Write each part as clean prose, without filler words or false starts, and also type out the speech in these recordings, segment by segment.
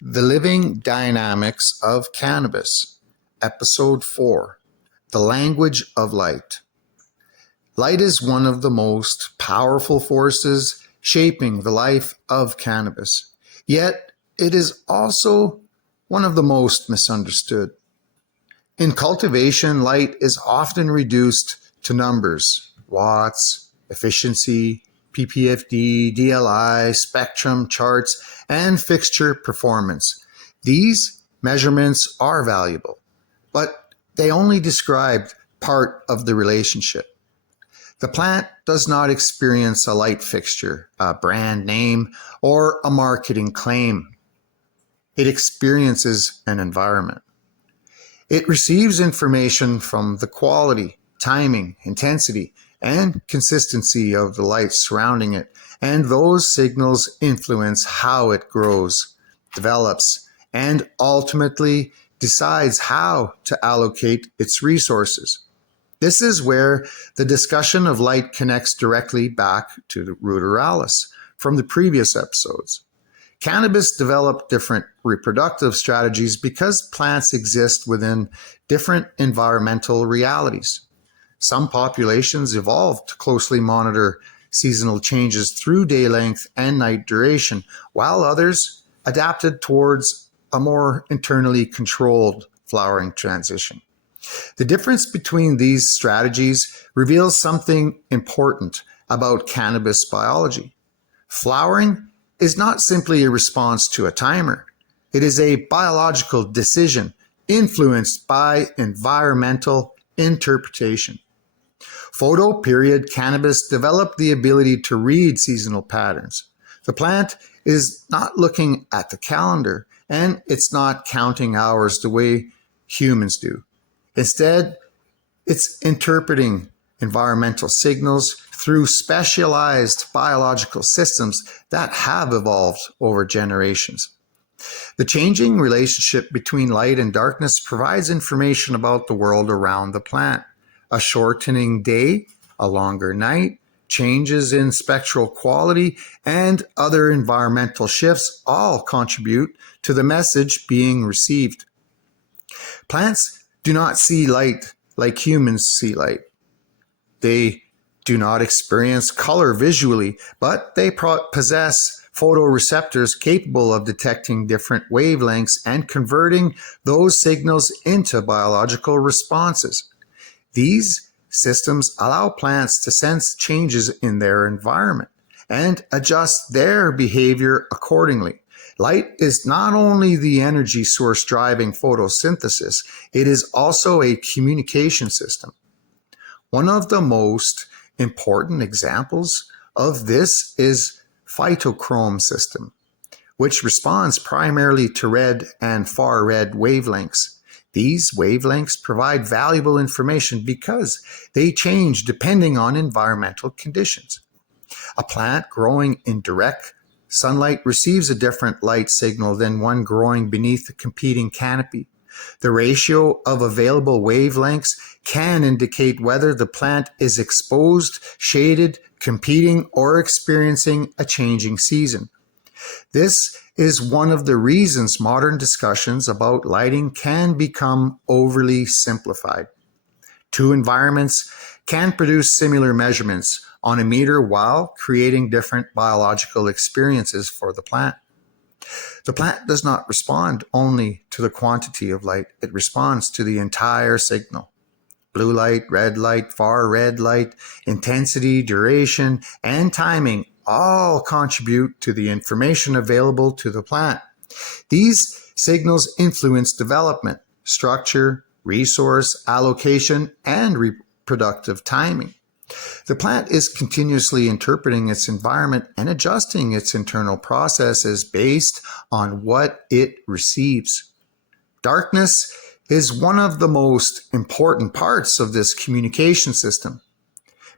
The Living Dynamics of Cannabis, Episode 4, The Language of Light. Light is one of the most powerful forces shaping the life of cannabis, yet it is also one of the most misunderstood. In cultivation, light is often reduced to numbers, watts, efficiency, ppfd, DLI, spectrum charts, and fixture performance. These measurements are valuable, but they only describe part of the relationship. The plant does not experience a light fixture, a brand name, or a marketing claim. It experiences an environment. It receives information from the quality, timing, intensity, and consistency of the light surrounding it, and those signals influence how it grows, develops, and ultimately decides how to allocate its resources. This is where the discussion of light connects directly back to the Ruderalis from the previous episodes. Cannabis developed different reproductive strategies because plants exist within different environmental realities. Some populations evolved to closely monitor seasonal changes through day length and night duration, while others adapted towards a more internally controlled flowering transition. The difference between these strategies reveals something important about cannabis biology. Flowering is not simply a response to a timer. It is a biological decision influenced by environmental interpretation. Photoperiod cannabis developed the ability to read seasonal patterns. The plant is not looking at the calendar, and it's not counting hours the way humans do. Instead, it's interpreting environmental signals through specialized biological systems that have evolved over generations. The changing relationship between light and darkness provides information about the world around the plant. A shortening day, a longer night, changes in spectral quality, and other environmental shifts all contribute to the message being received. Plants do not see light like humans see light. They do not experience color visually, but they possess photoreceptors capable of detecting different wavelengths and converting those signals into biological responses. These systems allow plants to sense changes in their environment and adjust their behavior accordingly. Light is not only the energy source driving photosynthesis, it is also a communication system. One of the most important examples of this is phytochrome system, which responds primarily to red and far red wavelengths. These wavelengths provide valuable information because they change depending on environmental conditions. A plant growing in direct sunlight receives a different light signal than one growing beneath a competing canopy. The ratio of available wavelengths can indicate whether the plant is exposed, shaded, competing, or experiencing a changing season. This is one of the reasons modern discussions about lighting can become overly simplified. Two environments can produce similar measurements on a meter while creating different biological experiences for the plant. The plant does not respond only to the quantity of light, it responds to the entire signal. Blue light, red light, far red light, intensity, duration, and timing all contribute to the information available to the plant. These signals influence development, structure, resource allocation, and reproductive timing. The plant is continuously interpreting its environment and adjusting its internal processes based on what it receives. Darkness is one of the most important parts of this communication system.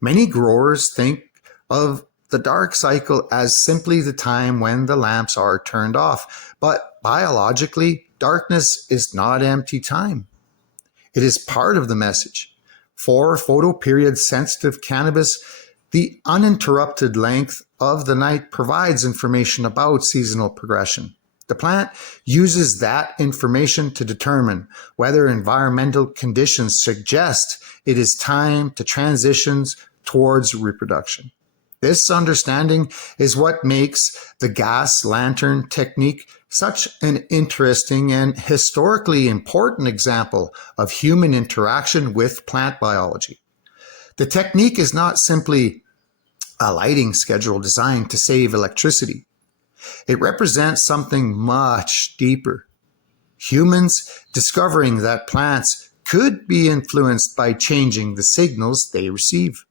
Many growers think of the dark cycle as simply the time when the lamps are turned off, but biologically, darkness is not empty time. It is part of the message. For photoperiod sensitive cannabis, the uninterrupted length of the night provides information about seasonal progression. The plant uses that information to determine whether environmental conditions suggest it is time to transition towards reproduction. This understanding is what makes the gas lantern technique such an interesting and historically important example of human interaction with plant biology. The technique is not simply a lighting schedule designed to save electricity. It represents something much deeper. Humans discovering that plants could be influenced by changing the signals they receive.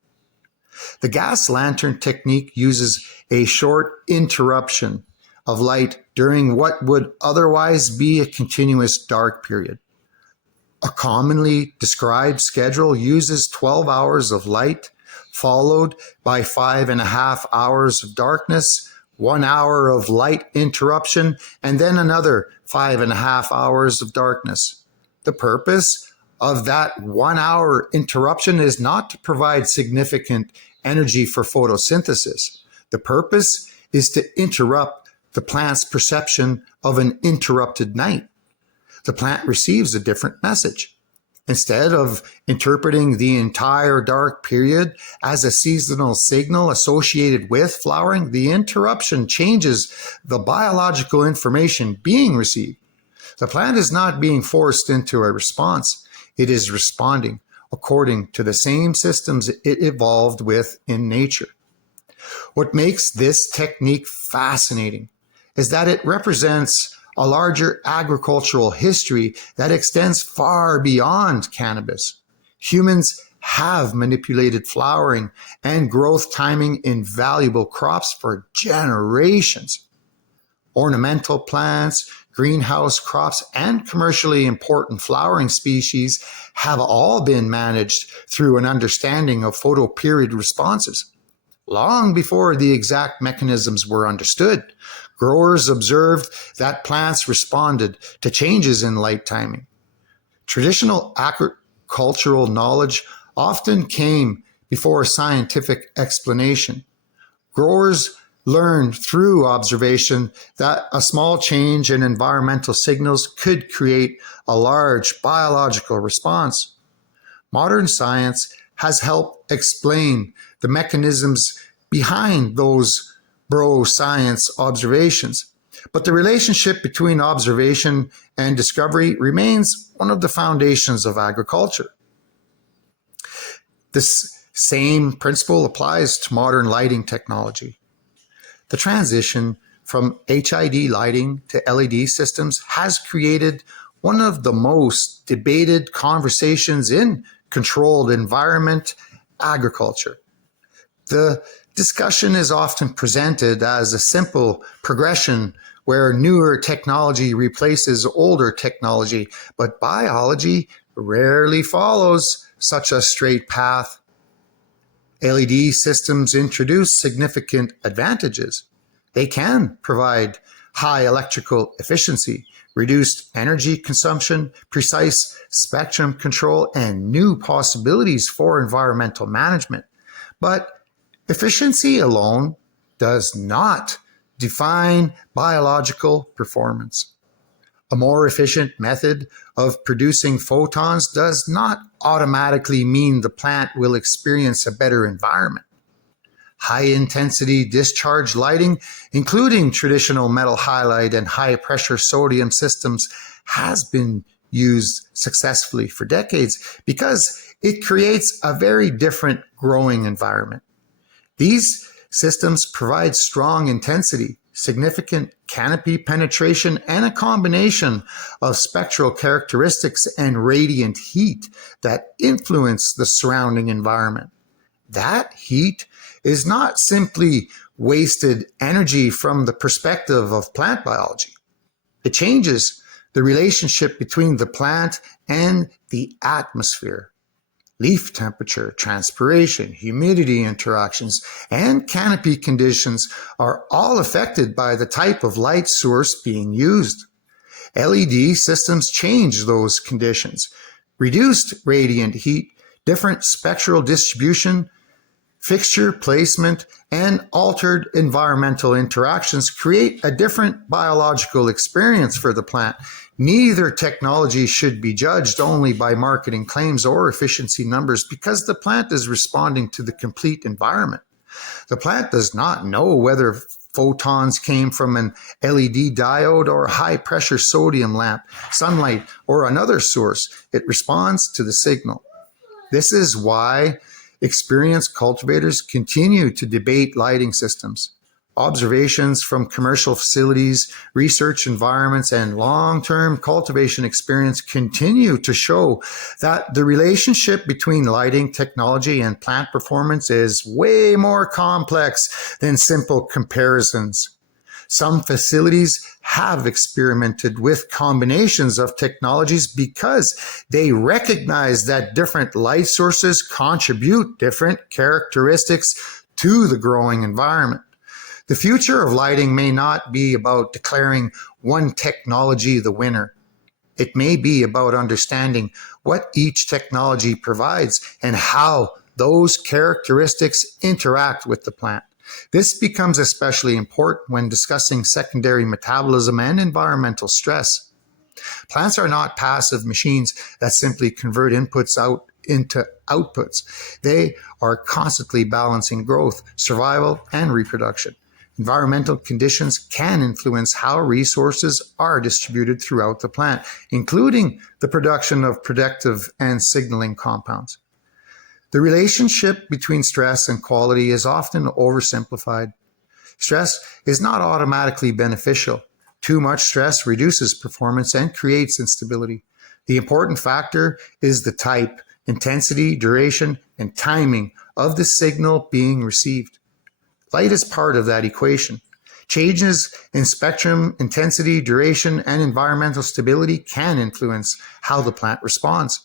The gas lantern technique uses a short interruption of light during what would otherwise be a continuous dark period. A commonly described schedule uses 12 hours of light, followed by 5.5 hours of darkness, 1 hour of light interruption, and then another 5.5 hours of darkness. The purpose of that 1 hour interruption is not to provide significant energy for photosynthesis. The purpose is to interrupt the plant's perception of an interrupted night. The plant receives a different message. Instead of interpreting the entire dark period as a seasonal signal associated with flowering, the interruption changes the biological information being received. The plant is not being forced into a response. It is responding according to the same systems it evolved with in nature. What makes this technique fascinating is that it represents a larger agricultural history that extends far beyond cannabis. Humans have manipulated flowering and growth timing in valuable crops for generations. Ornamental plants, greenhouse crops, and commercially important flowering species have all been managed through an understanding of photoperiod responses. Long before the exact mechanisms were understood, growers observed that plants responded to changes in light timing. Traditional agricultural knowledge often came before scientific explanation. Growers learned through observation that a small change in environmental signals could create a large biological response. Modern science has helped explain the mechanisms behind those bro-science observations, but the relationship between observation and discovery remains one of the foundations of agriculture. This same principle applies to modern lighting technology. The transition from HID lighting to LED systems has created one of the most debated conversations in controlled environment agriculture. The discussion is often presented as a simple progression where newer technology replaces older technology, but biology rarely follows such a straight path. LED systems introduce significant advantages. They can provide high electrical efficiency, reduced energy consumption, precise spectrum control, and new possibilities for environmental management. But efficiency alone does not define biological performance. A more efficient method of producing photons does not automatically mean the plant will experience a better environment. High-intensity discharge lighting, including traditional metal halide and high-pressure sodium systems, has been used successfully for decades because it creates a very different growing environment. These systems provide strong intensity, significant canopy penetration, and a combination of spectral characteristics and radiant heat that influence the surrounding environment. That heat is not simply wasted energy from the perspective of plant biology. It changes the relationship between the plant and the atmosphere. Leaf temperature, transpiration, humidity interactions, and canopy conditions are all affected by the type of light source being used. LED systems change those conditions. Reduced radiant heat, different spectral distribution, Fixture placement and altered environmental interactions create a different biological experience for the plant. Neither technology should be judged only by marketing claims or efficiency numbers because the plant is responding to the complete environment. The plant does not know whether photons came from an LED diode or a high-pressure sodium lamp, sunlight, or another source. It responds to the signal. This is why experienced cultivators continue to debate lighting systems. Observations from commercial facilities, research environments, and long-term cultivation experience continue to show that the relationship between lighting technology and plant performance is way more complex than simple comparisons. Some facilities have experimented with combinations of technologies because they recognize that different light sources contribute different characteristics to the growing environment. The future of lighting may not be about declaring one technology the winner. It may be about understanding what each technology provides and how those characteristics interact with the plant. This becomes especially important when discussing secondary metabolism and environmental stress. Plants are not passive machines that simply convert inputs out into outputs. They are constantly balancing growth, survival, and reproduction. Environmental conditions can influence how resources are distributed throughout the plant, including the production of protective and signaling compounds. The relationship between stress and quality is often oversimplified. Stress is not automatically beneficial. Too much stress reduces performance and creates instability. The important factor is the type, intensity, duration, and timing of the signal being received. Light is part of that equation. Changes in spectrum, intensity, duration, and environmental stability can influence how the plant responds.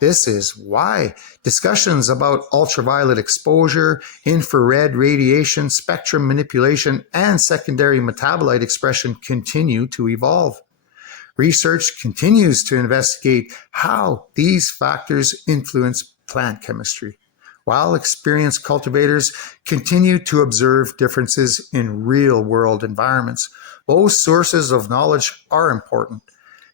This is why discussions about ultraviolet exposure, infrared radiation, spectrum manipulation, and secondary metabolite expression continue to evolve. Research continues to investigate how these factors influence plant chemistry, while experienced cultivators continue to observe differences in real-world environments. Both sources of knowledge are important.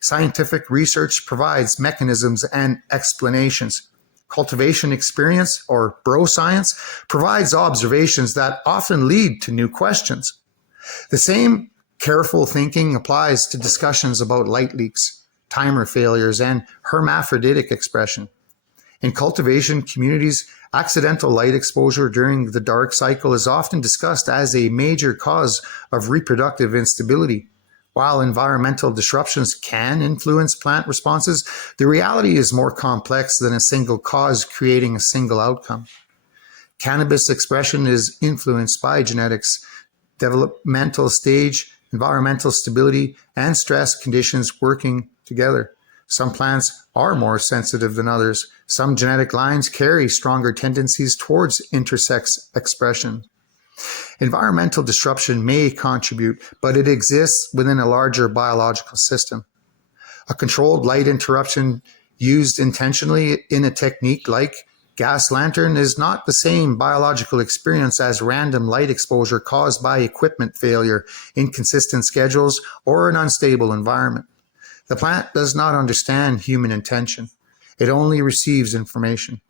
Scientific research provides mechanisms and explanations. Cultivation experience, or bro science, provides observations that often lead to new questions. The same careful thinking applies to discussions about light leaks, timer failures, and hermaphroditic expression. In cultivation communities, accidental light exposure during the dark cycle is often discussed as a major cause of reproductive instability. While environmental disruptions can influence plant responses, the reality is more complex than a single cause creating a single outcome. Cannabis expression is influenced by genetics, developmental stage, environmental stability, and stress conditions working together. Some plants are more sensitive than others. Some genetic lines carry stronger tendencies towards intersex expression. Environmental disruption may contribute, but it exists within a larger biological system. A controlled light interruption used intentionally in a technique like gas lantern is not the same biological experience as random light exposure caused by equipment failure, inconsistent schedules, or an unstable environment. The plant does not understand human intention. It only receives information.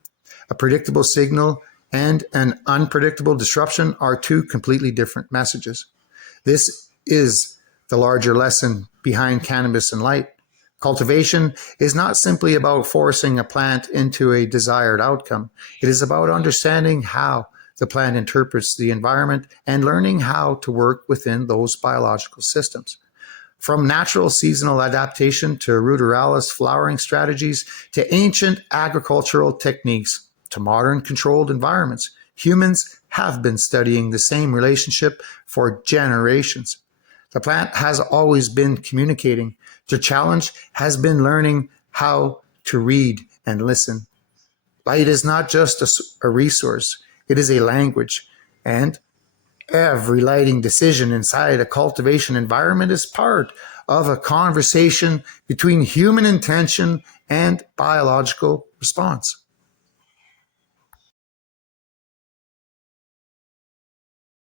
A predictable signal and an unpredictable disruption are two completely different messages. This is the larger lesson behind cannabis and light. Cultivation is not simply about forcing a plant into a desired outcome. It is about understanding how the plant interprets the environment and learning how to work within those biological systems. From natural seasonal adaptation to Ruderalis flowering strategies to ancient agricultural techniques, to modern controlled environments, humans have been studying the same relationship for generations. The plant has always been communicating. The challenge has been learning how to read and listen. Light is not just a resource, it is a language. And every lighting decision inside a cultivation environment is part of a conversation between human intention and biological response.